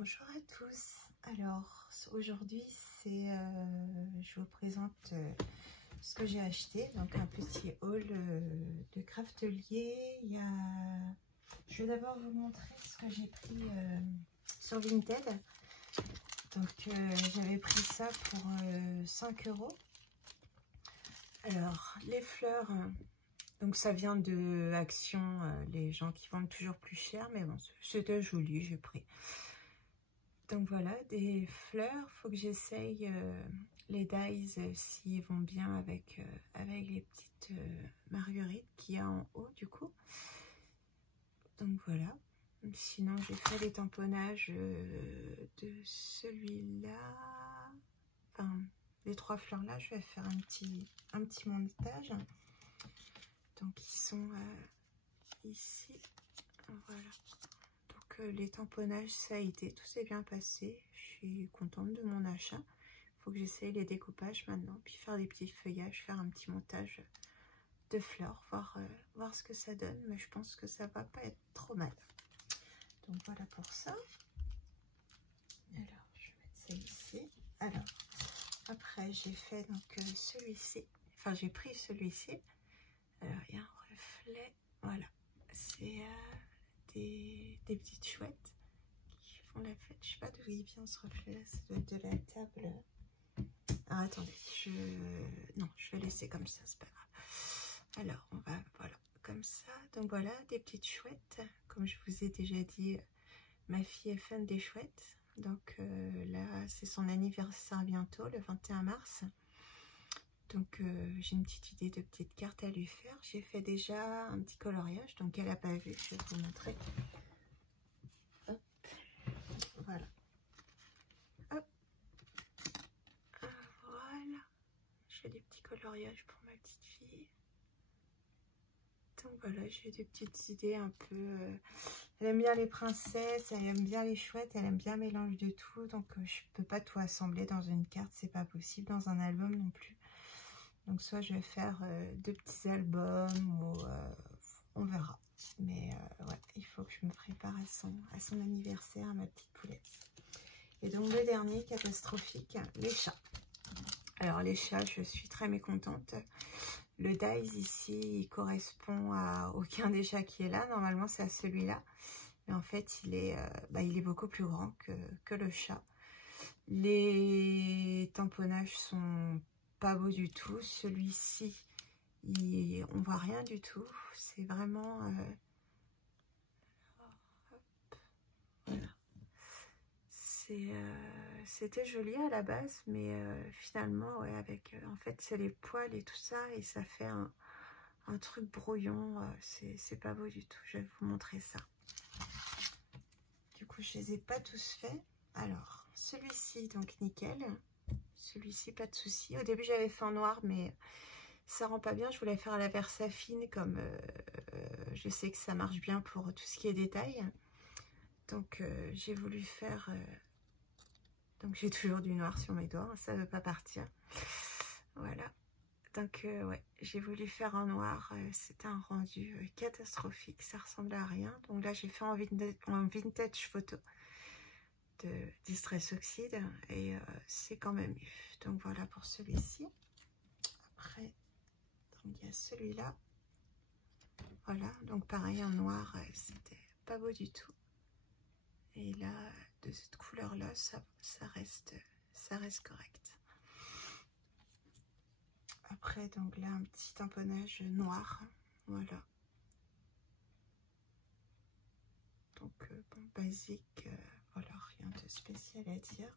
Bonjour à tous. Alors aujourd'hui je vous présente ce que j'ai acheté, donc un petit haul de Craftelier. Je vais d'abord vous montrer ce que j'ai pris sur Vinted. Donc j'avais pris ça pour 5 €. Alors les fleurs, donc ça vient de Action, les gens qui vendent toujours plus cher, mais bon c'était joli, j'ai pris. Donc voilà, des fleurs, faut que j'essaye les dies s'ils vont bien avec les petites marguerites qu'il y a en haut du coup. Donc voilà, sinon j'ai fait les tamponnages de celui-là, enfin les 3 fleurs là, je vais faire un petit montage. Donc ils sont ici, voilà. Les tamponnages, ça a été, tout s'est bien passé. Je suis contente de mon achat. Il faut que j'essaye les découpages maintenant, puis faire des petits feuillages, faire un petit montage de fleurs, voir ce que ça donne. Mais je pense que ça va pas être trop mal. Donc voilà pour ça. Alors, je vais mettre ça ici. Alors, après, j'ai fait donc celui-ci. Enfin, j'ai pris celui-ci. Alors, il y a un reflet. Voilà. C'est des petites chouettes qui font la fête. Je sais pas d'où il vient ce reflet là, ça doit être de la table. Ah attendez, non, je vais laisser comme ça, c'est pas grave. Alors on va, voilà, comme ça. Donc voilà, des petites chouettes. Comme je vous ai déjà dit, ma fille est fan des chouettes. Donc là, c'est son anniversaire bientôt, le 21 mars. Donc j'ai une petite idée de petites cartes à lui faire. J'ai fait déjà un petit coloriage, donc elle n'a pas vu, je vais vous montrer. Hop. Voilà. Hop. Voilà. Je fais des petits coloriages pour ma petite fille. Donc voilà, j'ai des petites idées un peu... Elle aime bien les princesses, elle aime bien les chouettes, elle aime bien le mélange de tout. Donc je peux pas tout assembler dans une carte, c'est pas possible, dans un album non plus. Donc soit je vais faire 2 petits albums ou on verra. Mais ouais, il faut que je me prépare à son anniversaire, à ma petite poulette. Et donc le dernier catastrophique, les chats. Alors les chats, je suis très mécontente. Le dies ici, il correspond à aucun des chats qui est là. Normalement c'est à celui-là. Mais en fait il est beaucoup plus grand que le chat. Les tamponnages sont pas beau du tout. Celui-ci, on voit rien du tout. C'est vraiment... voilà. C'était joli à la base, mais finalement, ouais, avec... en fait, c'est les poils et tout ça, et ça fait un truc brouillon. C'est pas beau du tout. Je vais vous montrer ça. Du coup, je les ai pas tous faits. Alors, celui-ci, donc nickel. Celui-ci, pas de souci. Au début, j'avais fait en noir, mais ça rend pas bien. Je voulais faire à la Versafine, comme je sais que ça marche bien pour tout ce qui est détail. Donc, j'ai voulu faire... donc, j'ai toujours du noir sur mes doigts. Ça ne veut pas partir. Voilà. Donc, ouais, j'ai voulu faire en noir. C'était un rendu catastrophique. Ça ressemble à rien. Donc là, j'ai fait en vintage photo de Distress Oxide et c'est quand même mieux. Donc voilà pour celui-ci. Après, donc il y a celui-là. Voilà, donc pareil en noir, c'était pas beau du tout. Et là, de cette couleur-là, ça reste correct. Après, donc là, un petit tamponnage noir. Voilà. Donc, bon, basique. Voilà, rien de spécial à dire.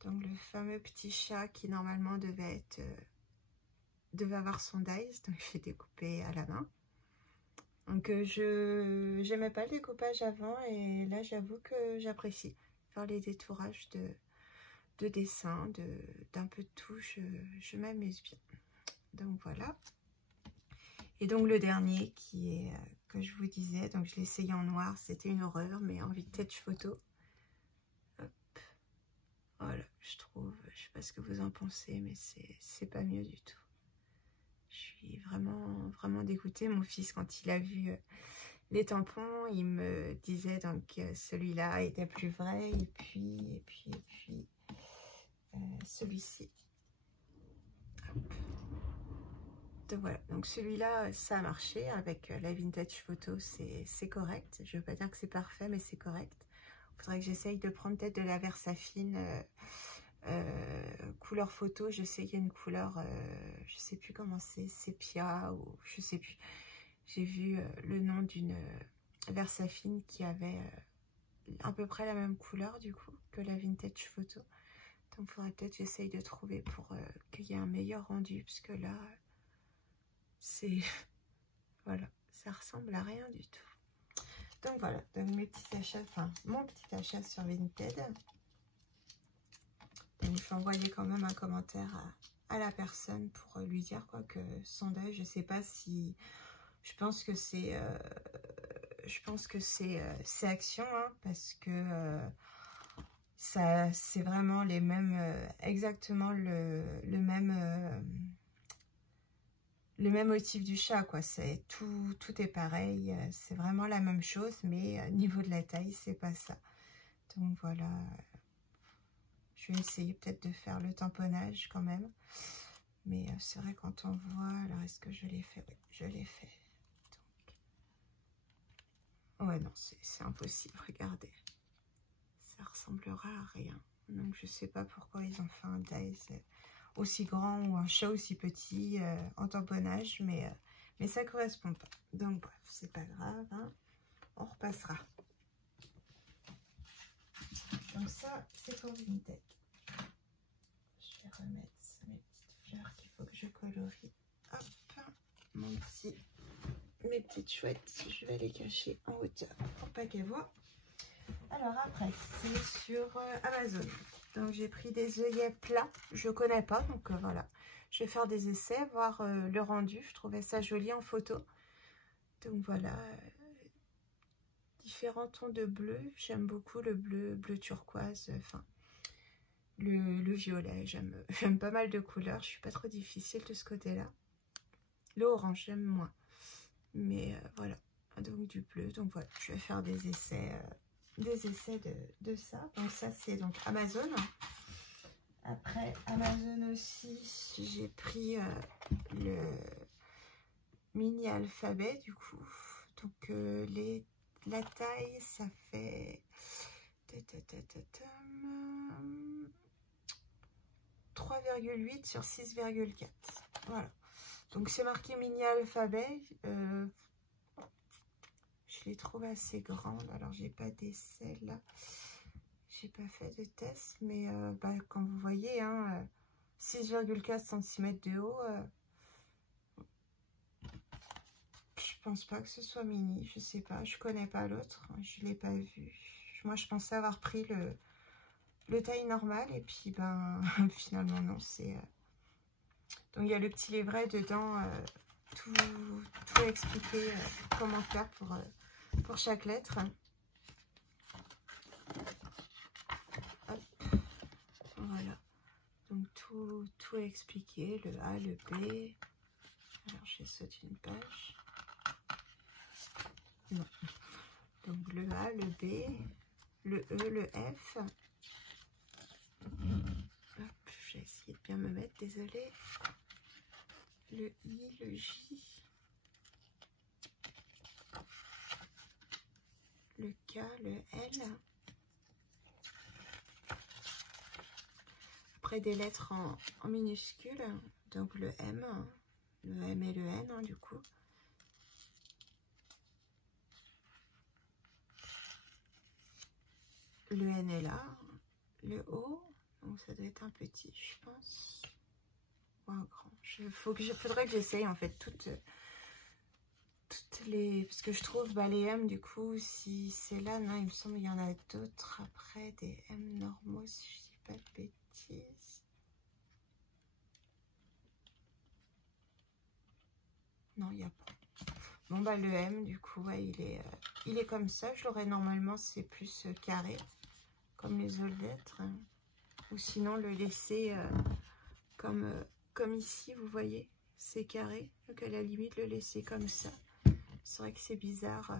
Donc le fameux petit chat qui normalement devait avoir son dies, donc je l'ai découpé à la main. Donc je n'aimais pas le découpage avant et là j'avoue que j'apprécie faire les détourages de dessin, d'un peu de tout, je m'amuse bien. Donc voilà. Et donc le dernier qui est, que je vous disais, donc je l'ai essayé en noir, c'était une horreur, mais en vintage photo. Hop. Voilà, je trouve, je sais pas ce que vous en pensez, mais c'est pas mieux du tout. Je suis vraiment dégoûtée. Mon fils, quand il a vu les tampons, il me disait donc celui-là était plus vrai, et puis celui-ci. Donc voilà, donc celui-là, ça a marché avec la vintage photo, c'est correct. Je veux pas dire que c'est parfait, mais c'est correct. Il faudrait que j'essaye de prendre peut-être de la Versafine couleur photo. Je sais qu'il y a une couleur, je sais plus comment c'est, sépia ou je sais plus. J'ai vu le nom d'une Versafine qui avait à peu près la même couleur du coup que la vintage photo. Donc il faudrait peut-être que j'essaye de trouver pour qu'il y ait un meilleur rendu, parce que là c'est voilà, ça ressemble à rien du tout. Donc voilà, donc mes petits achats, enfin mon petit achat sur Vinted. Donc je vais envoyer quand même un commentaire à la personne pour lui dire quoi que son deuil, je sais pas si, je pense que c'est Action, hein, parce que ça c'est vraiment les mêmes, exactement le même motif du chat, quoi. C'est tout est pareil, c'est vraiment la même chose, mais niveau de la taille c'est pas ça. Donc voilà, je vais essayer peut-être de faire le tamponnage quand même, mais c'est vrai quand on voit, alors est-ce que je l'ai fait? Oui, je l'ai fait. Donc ouais, non, c'est impossible, regardez, ça ressemblera à rien. Donc je sais pas pourquoi ils ont fait un dice aussi grand ou un chat aussi petit en tamponnage, mais ça correspond pas. Donc bref, c'est pas grave, hein, on repassera. Donc ça, c'est pour Vinted. Je vais remettre mes petites fleurs qu'il faut que je colorie. Hop, mes petites chouettes, je vais les cacher en hauteur pour pas qu'elles voient. Alors après, c'est sur Amazon. Donc j'ai pris des œillets plats, je connais pas, donc voilà. Je vais faire des essais, voir le rendu. Je trouvais ça joli en photo. Donc voilà, différents tons de bleu. J'aime beaucoup le bleu turquoise, enfin le violet. J'aime pas mal de couleurs. Je suis pas trop difficile de ce côté-là. Le orange, j'aime moins. Mais voilà, donc du bleu. Donc voilà, je vais faire des essais de ça. Donc ça, c'est donc Amazon. Après Amazon aussi, j'ai pris le mini alphabet du coup. Donc la taille, ça fait 3,8 sur 6,4. Voilà. Donc c'est marqué mini alphabet. Je les trouve assez grandes. Alors j'ai pas d'essai là. J'ai pas fait de test, mais quand vous voyez, hein, 6,4 cm de haut, je pense pas que ce soit mini, je sais pas, je connais pas l'autre, je l'ai pas vu. Moi je pensais avoir pris le taille normale, et puis finalement non, c'est... Donc il y a le petit livret dedans, tout expliqué, comment faire pour chaque lettre. Voilà, donc tout est expliqué, le A, le B. Alors je saute une page. Non. Donc le A, le B, le E, le F. Hop, j'ai essayé de bien me mettre, désolée. Le I, le J. Le K, le L. Après des lettres en minuscules, donc le M et le N, hein, du coup. Le N est là, le O, donc ça doit être un petit, je pense, ou un grand. Faudrait que j'essaye en fait toutes les, parce que je trouve les M, du coup, si c'est là, non, il me semble qu'il y en a d'autres après, des M normaux, si je dis pas de bêtises. Non, il n'y a pas. Bon le M, du coup, ouais, il est comme ça. Je l'aurais normalement, c'est plus carré, comme les autres lettres. Ou sinon le laisser comme ici, vous voyez, c'est carré. Donc à la limite, le laisser comme ça. C'est vrai que c'est bizarre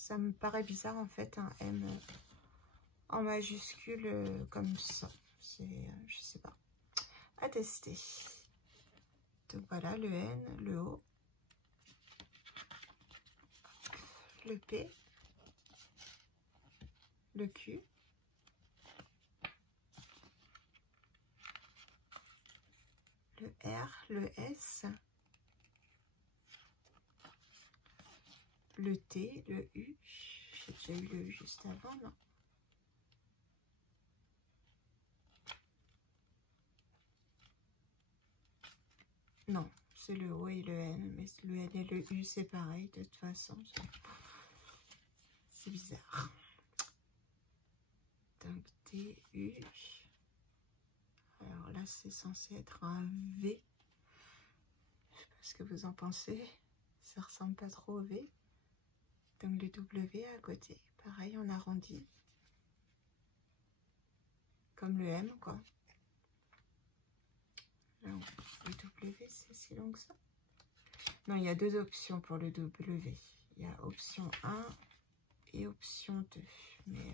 Ça me paraît bizarre en fait, un M en majuscule comme ça. C'est, je sais pas. À tester. Donc voilà, le N, le O, le P, le Q, le R, le S, le T, le U. J'ai déjà eu le U juste avant, non? Non, c'est le O et le N, mais le N et le U c'est pareil de toute façon. C'est bizarre. Donc T, U. Alors là c'est censé être un V. Je sais pas ce que vous en pensez. Ça ressemble pas trop au V. Donc le W à côté. Pareil, on arrondit. Comme le M quoi. Alors, le W, c'est si long que ça? Non, il y a deux options pour le W. Il y a option 1 et option 2. Mais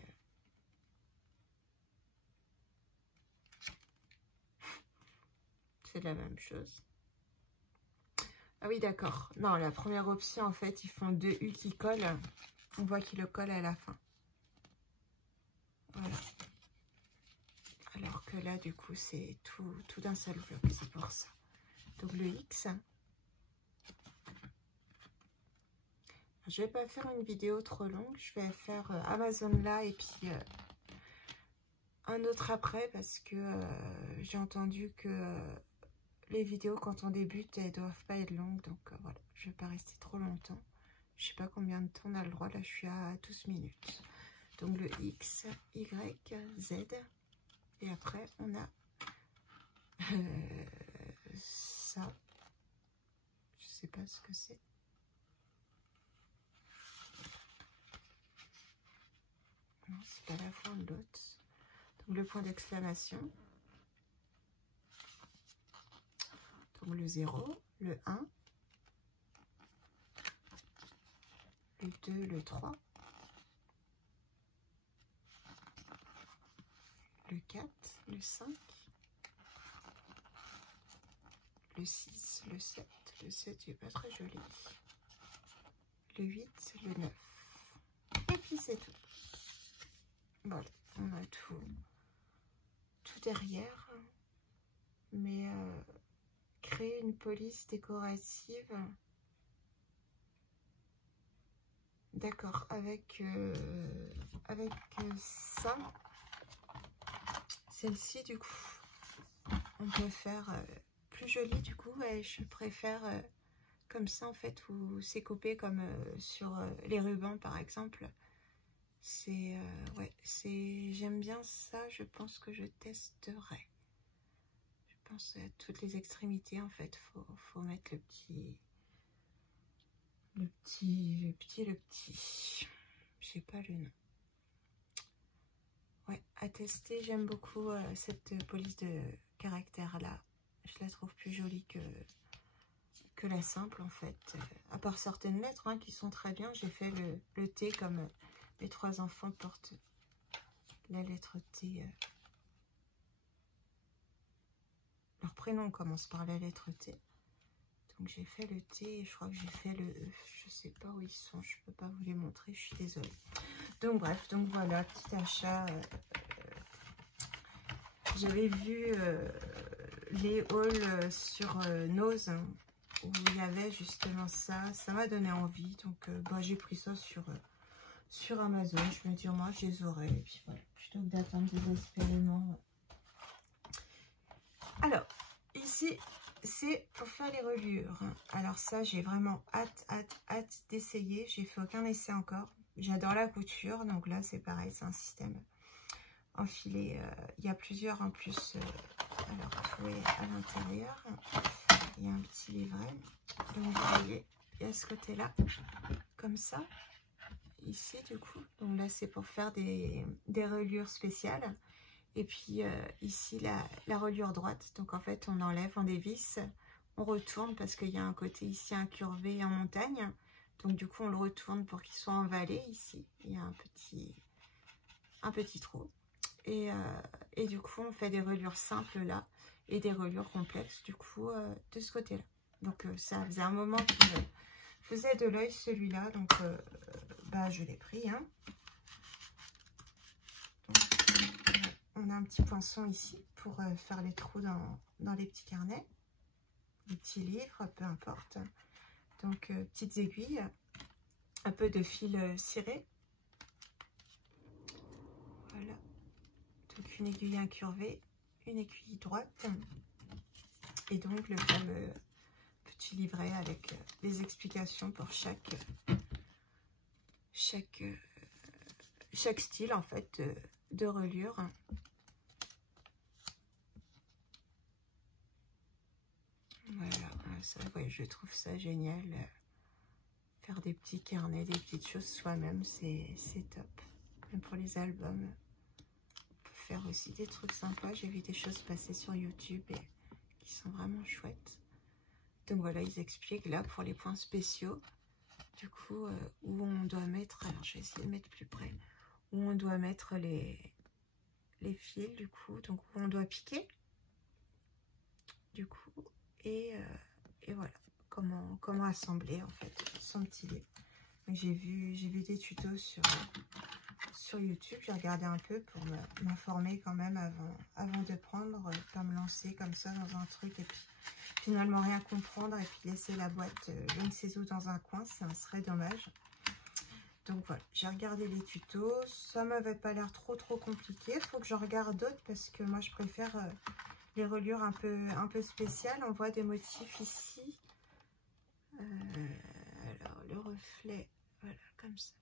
c'est la même chose. Ah oui, d'accord. Non, la première option, en fait, ils font deux U qui collent. On voit qu'ils le collent à la fin. Voilà. Alors que là, du coup, c'est tout d'un seul bloc. C'est pour ça. Donc le X. Je vais pas faire une vidéo trop longue. Je vais faire Amazon là et puis un autre après parce que j'ai entendu que les vidéos quand on débute, elles doivent pas être longues. Donc voilà, je vais pas rester trop longtemps. Je sais pas combien de temps on a le droit. Là, je suis à 12 minutes. Donc le X, Y, Z. Et après, on a ça. Je sais pas ce que c'est. Non, c'est pas la fin de l'autre. Donc le point d'exclamation. Donc le 0, le 1, le 2, le 3, le 4, le 5, le 6, le 7. Le 7 n'est pas très joli. Le 8, le 9. Et puis c'est tout. Voilà, on a tout derrière. Mais créer une police décorative, d'accord, avec ça, celle-ci du coup, on peut faire plus joli du coup, et je préfère comme ça en fait, où c'est coupé comme sur les rubans par exemple. C'est ouais, j'aime bien ça, je pense que je testerai. Je pense à toutes les extrémités en fait, faut mettre le petit, je sais pas le nom. Ouais, à tester, j'aime beaucoup cette police de caractère là. Je la trouve plus jolie que la simple en fait. À part certaines lettres hein, qui sont très bien, j'ai fait le T comme mes trois enfants portent la lettre T. Leur prénom commence par la lettre T. Donc j'ai fait le T et je crois que j'ai fait le E. Je sais pas où ils sont, je peux pas vous les montrer, je suis désolée. Donc bref, donc voilà, petit achat. J'avais vu les hauls sur Nose où il y avait justement ça. Ça m'a donné envie, donc bah, j'ai pris ça sur Amazon. Je me dis, moi, je les aurai. Et puis voilà, plutôt que d'attendre désespérément. Alors, ici, c'est pour faire les reliures. Alors ça, j'ai vraiment hâte d'essayer. J'ai fait aucun essai encore. J'adore la couture, donc là, c'est pareil, c'est un système enfilé. Il y a plusieurs en plus. Alors, trouvé à l'intérieur. Il y a un petit livret. Donc, vous voyez, il y a ce côté-là, comme ça. Ici, du coup. Donc là, c'est pour faire des reliures spéciales. Et puis ici, la reliure droite. Donc en fait, on enlève, on dévisse, on retourne parce qu'il y a un côté ici incurvé en montagne. Donc du coup on le retourne pour qu'il soit emballé. Ici il y a un petit trou. Et du coup on fait des reliures simples là et des reliures complexes du coup de ce côté là. Donc ça faisait un moment qu'il faisait de l'œil celui-là, donc bah, je l'ai pris. Hein. Donc, on a un petit poinçon ici pour faire les trous dans les petits carnets, les petits livres, peu importe. Donc petites aiguilles, un peu de fil ciré. Voilà. Donc une aiguille incurvée, une aiguille droite. Et donc le fameux petit livret avec des explications pour chaque style en fait de reliure. Voilà, ça, ouais, je trouve ça génial. Faire des petits carnets, des petites choses soi-même, c'est top. Même pour les albums, on peut faire aussi des trucs sympas. J'ai vu des choses passer sur YouTube et qui sont vraiment chouettes. Donc voilà, ils expliquent là pour les points spéciaux, du coup, où on doit mettre, alors je vais essayer de mettre plus près, où on doit mettre les fils, du coup, donc où on doit piquer, du coup, et voilà, comment assembler en fait son petit livre. J'ai vu des tutos sur YouTube, j'ai regardé un peu pour m'informer quand même avant de prendre, pas me lancer comme ça dans un truc et puis finalement rien comprendre et puis laisser la boîte je ne sais où dans un coin, ça serait dommage. Donc voilà, j'ai regardé les tutos, ça m'avait pas l'air trop compliqué. Il faut que je regarde d'autres parce que moi je préfère les reliures un peu spéciales. On voit des motifs ici. Alors le reflet, voilà, comme ça.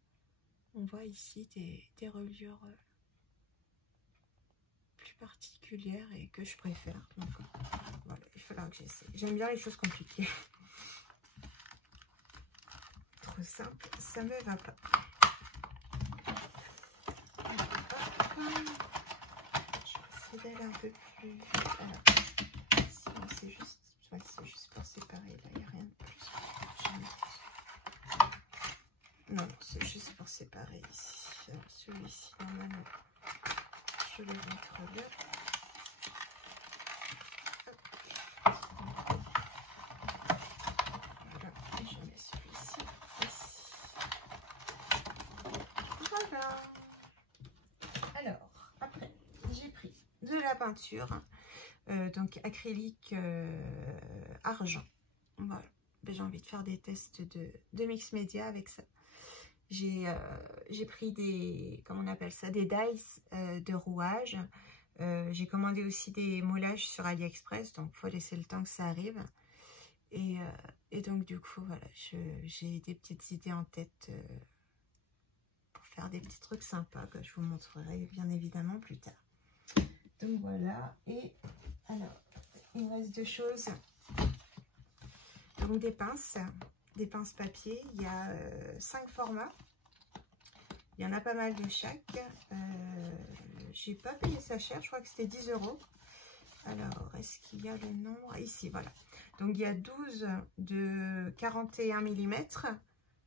On voit ici des reliures plus particulières et que je préfère. Donc voilà, il faudra que j'essaie. J'aime bien les choses compliquées. Trop simple, ça me va pas. Je vais essayer d'aller un peu plus. Alors, sinon c'est juste, ouais, c'est juste pour séparer. Là, il n'y a rien de plus. Non, c'est juste pour séparer ici. Celui-ci, normalement, je le montre là. Voilà, et je mets celui-ci ici. Voilà. Alors, après, j'ai pris de la peinture, donc acrylique argent. Voilà, j'ai envie de faire des tests de mix média avec ça. J'ai pris des, comment on appelle ça, des dies de rouage. J'ai commandé aussi des moulages sur AliExpress, donc il faut laisser le temps que ça arrive. Et donc du coup, voilà, j'ai des petites idées en tête pour faire des petits trucs sympas que je vous montrerai bien évidemment plus tard. Donc voilà, et alors, il me reste deux choses. Donc des pinces papier, il y a 5 formats, il y en a pas mal de chaque. J'ai pas payé ça cher, je crois que c'était 10 €. Alors, est-ce qu'il y a le nombre? Ici, voilà. Donc il y a 12 de 41 mm,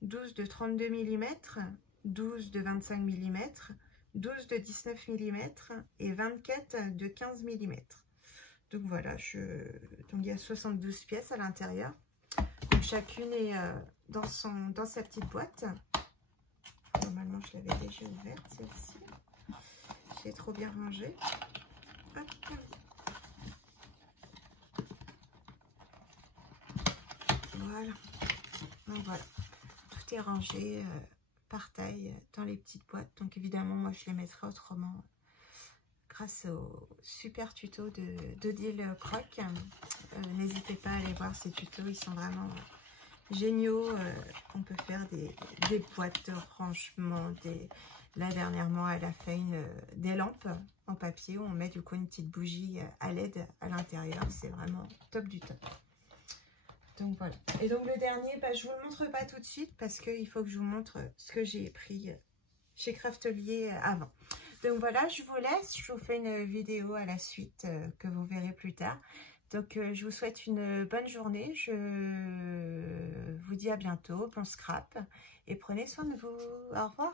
12 de 32 mm, 12 de 25 mm, 12 de 19 mm et 24 de 15 mm. Donc voilà, donc il y a 72 pièces à l'intérieur. Chacune est dans sa petite boîte. Normalement, je l'avais déjà ouverte, celle-ci. Je l'ai trop bien rangée. Hop. Voilà. Donc voilà. Tout est rangé par taille dans les petites boîtes. Donc évidemment, moi, je les mettrai autrement grâce au super tuto d'Odile Croc. N'hésitez pas à aller voir ces tutos, ils sont vraiment géniaux. On peut faire des boîtes de rangement. Là, dernièrement, elle a fait des lampes en papier où on met du coup une petite bougie à LED à l'intérieur. C'est vraiment top du top. Donc voilà. Et donc le dernier, bah, je ne vous le montre pas tout de suite parce qu'il faut que je vous montre ce que j'ai pris chez Craftelier avant. Donc voilà, je vous laisse. Je vous fais une vidéo à la suite que vous verrez plus tard. Donc, je vous souhaite une bonne journée. Je vous dis à bientôt. Bon scrap. Et prenez soin de vous. Au revoir.